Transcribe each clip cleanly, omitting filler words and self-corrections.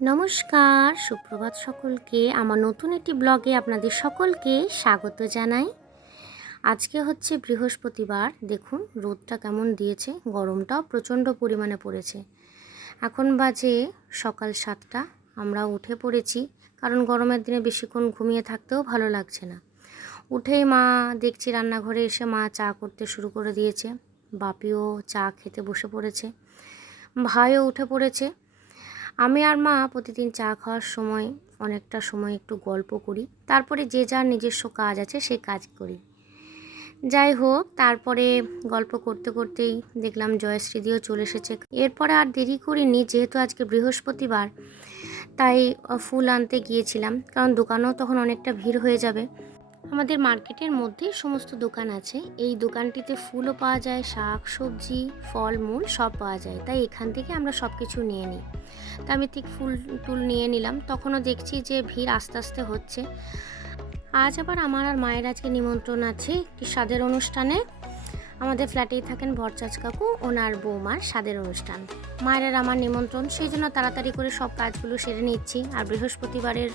নমস্কার, সুপ্রভাত সকলকে। আমার নতুন একটি ব্লগে আপনাদের সকলকে স্বাগত জানাই। আজকে হচ্ছে বৃহস্পতিবার। দেখুন রোদটা কেমন দিয়েছে, গরমটাও প্রচণ্ড পরিমাণে পড়েছে। এখন বাজে সকাল 7টা। আমরা উঠে পড়েছি, কারণ গরমের দিনে বেশিক্ষণ ঘুমিয়ে থাকতেও ভালো লাগছে না। উঠেই মা দেখছি রান্নাঘরে এসে মা চা করতে শুরু করে দিয়েছে। বাপিও চা খেতে বসে পড়েছে, ভাইও উঠে পড়েছে। আমি আর মা প্রতিদিন চা খাওয়ার সময় অনেকটা সময় একটু গল্প করি, তারপরে যে যার নিজস্ব কাজ আছে সেই কাজ করি। যাই হোক, তারপরে গল্প করতে করতেই দেখলাম জয়শ্রীদিও চলে এসেছে। এরপরে আর দেরি করিনি, যেহেতু আজকে বৃহস্পতিবার তাই ফুল আনতে গিয়েছিলাম, কারণ দোকানেও তখন অনেকটা ভিড় হয়ে যাবে। আমাদের মার্কেটের মধ্যেই সমস্ত দোকান আছে। এই দোকানটিতে ফুলও পাওয়া যায়, শাক সবজি ফলমূল সব পাওয়া যায়, তাই এখান থেকে আমরা সব কিছু নিয়ে নিই। তা আমি ঠিক ফুল টুল নিয়ে নিলাম। তখনও দেখছি যে ভিড় আস্তে আস্তে হচ্ছে। আজ আবার আমার আর মায়ের আজকে নিমন্ত্রণ আছে একটি স্বাদের অনুষ্ঠানে। আমাদের ফ্ল্যাটেই থাকেন ভরচাজ কাকু, ওনার বৌমার স্বাদের অনুষ্ঠান। মায়ের আর আমার নিমন্ত্রণ, সেই জন্য তাড়াতাড়ি করে সব কাজগুলো সেরে নিচ্ছি। আর বৃহস্পতিবারের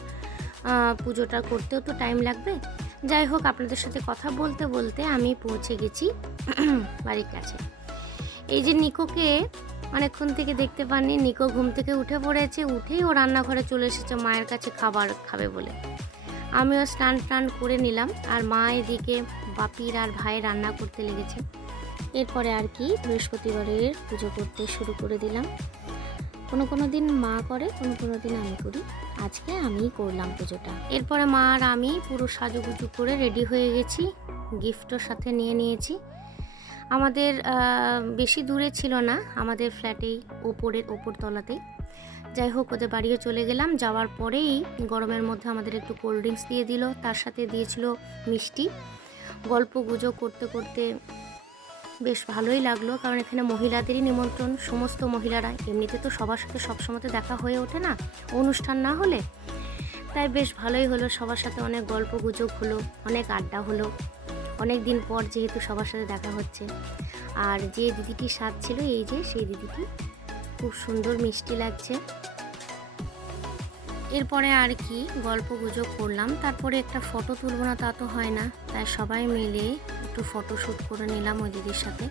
পুজোটা করতেও তো টাইম লাগবে। যাই হোক, আপনাদের সাথে কথা বলতে বলতে আমি পৌঁছে গেছি বাড়ির কাছে। এই যে নিকোকে অনেকক্ষণ থেকে দেখতে পাননি, নিকো ঘুম থেকে উঠে পড়েছে। উঠেই ও রান্নাঘরে চলে এসেছে মায়ের কাছে খাবার খাবে বলে। আমিও স্নান টান করে নিলাম, আর মা এদিকে বাপির আর ভাই রান্না করতে লেগেছে। এরপরে আর কি বৃহস্পতিবারের পুজো করতে শুরু করে দিলাম। কোনো দিন মা করে, কোনো দিন আমি করি। আজকে আমিই করলাম পুজোটা। এরপরে মা আর আমি পুরো সাজুগুজু করে রেডি হয়ে গেছি, গিফটও সাথে নিয়ে নিয়েছি। আমাদের বেশি দূরে ছিল না, আমাদের ফ্ল্যাটেই ওপর তলাতেই। যাই হোক, ওদের বাড়িও চলে গেলাম। যাওয়ার পরেই গরমের মধ্যে আমাদের একটু কোল্ড ড্রিঙ্কস দিয়ে দিল, তার সাথে দিয়েছিল মিষ্টি। গল্প গুজব করতে করতে বেশ ভালোই লাগলো, কারণ এখানে মহিলাদেরই নিমন্ত্রণ, সমস্ত মহিলারা। এমনিতে তো সবার সাথে সবসময় দেখা হয়ে ওঠে না অনুষ্ঠান না হলে, তাই বেশ ভালোই হলো। সবার সাথে অনেক গল্প গুজব হলো, অনেক আড্ডা হলো। অনেক দিন পর যেহেতু সবার সাথে দেখা হচ্ছে। আর যে দিদিটি স্বাদ ছিল, এই যে সেই দিদিটি, খুব সুন্দর মিষ্টি লাগছে। এরপরে আর কি গল্প গুজব করলাম, তারপরে একটা ফটো তুলব না তা তো হয় না, তাই সবাই মিলে একটু ফটোশ্যুট করে নিলাম ওই দিদির সাথে।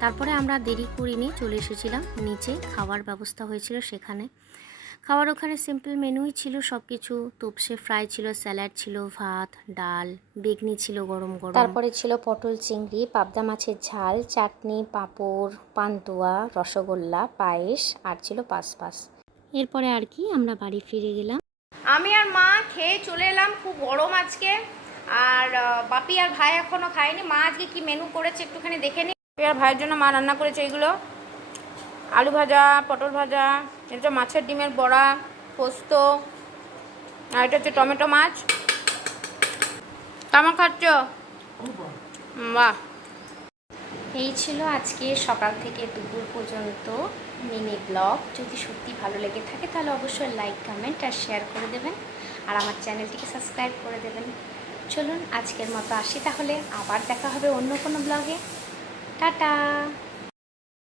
তারপরে আমরা দেরি করিনি, চলে এসেছিলাম নিচে। খাওয়ার ব্যবস্থা হয়েছিল সেখানে। খাবার ওখানে সিম্পল মেনুই ছিল সব কিছু। তোপসে ফ্রাই ছিল, স্যালাড ছিল, ভাত ডাল, বেগনি ছিল গরম গরম, তারপরে ছিল পটল চিংড়ি, পাবদা মাছের ঝাল, চাটনি, পাঁপড়, পান্তুয়া, রসগোল্লা, পায়েস, আর ছিল পাস। এরপরে আর কি আমরা বাড়ি ফিরে গেলাম। আমি আর মা খেয়ে চলে এলাম। খুব গরম আজকে। আর বাপি আর ভাই এখনও খায়নি। মা আজকে কি মেনু করেছে একটুখানি দেখে নিই। আর ভাইয়ের জন্য মা রান্না করেছে এইগুলো: আলু ভাজা, পটল ভাজা, এটা মাছের ডিমের বড়া, পোস্ত, আর এটা হচ্ছে টমেটো মাছ। কেমন খাচ্ছ? বাহ। এই ছিল আজকে সকাল থেকে দুপুর পর্যন্ত মিনি ব্লগ। যদি সত্যি ভালো লেগে থাকে তাহলে অবশ্যই লাইক কমেন্ট আর শেয়ার করে দেবেন, আর আমার চ্যানেলটিকে সাবস্ক্রাইব করে দেবেন। চলুন আজকের মতো আসি তাহলে, আবার দেখা হবে অন্য কোনো ব্লগে। টাটা।